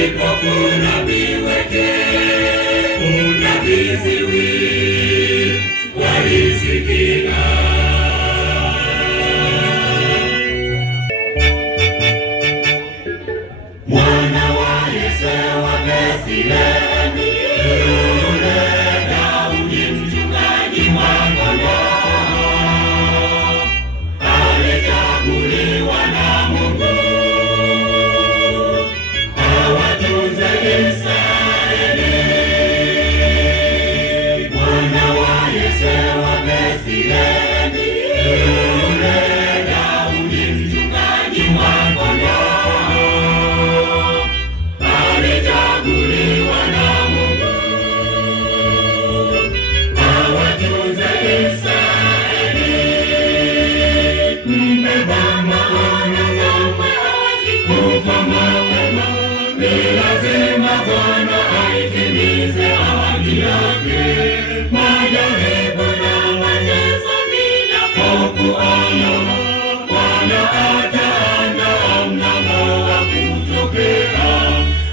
vipofu na viwete na viziwi walisikia. Mwana wa Yese wa Bethlehemu, yule Daudi mchungaji wa kondoo, alichaguliwa na Mungu awatunze Israeli. Mwana wa Yese wa Bethlehemu, yule Daudi mchungaji wa kondoo, alichaguliwa na Mungu awatunze Israeli. Mbeba maono kamwe hawezi kufa mapema, ni lazima Bwana aitimize ahadi yake. Majaribu na mateso vinapokuandama, Bwana ataandaa mlango wa kutokea.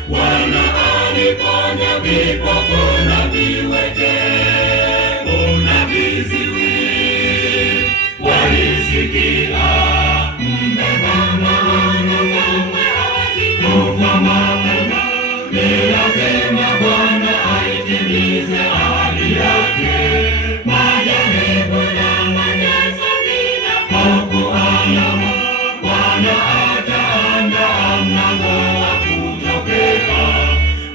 Bwana aliponya vipofu na viwete na viziwi walisikia. Mbeba maono kamwe hawezi kufa mapema, ni lazima Bwana aitimize ahadi yake. Majaribu na mateso vinapokuandama, Bwana ataandaa mlango wa kutokea.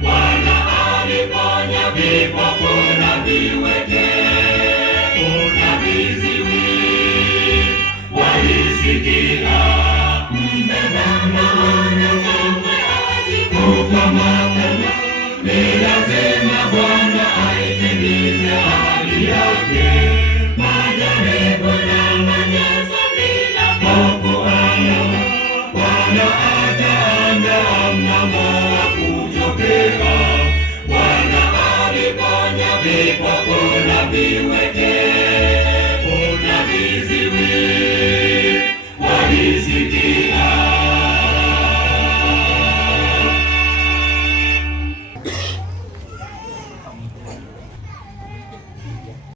Bwana aliponya vipofu na viwete na viziwi walisikia. Mbeba maono kamwe hawezi kufa mapema, ni lazima Bwana aitimize ahadi yake. Majaribu na mateso vinapokuandama, Bwana ataandaa mlango wa kutokea. Bwana aliponya vipofu na viwete na viziwi walisikia.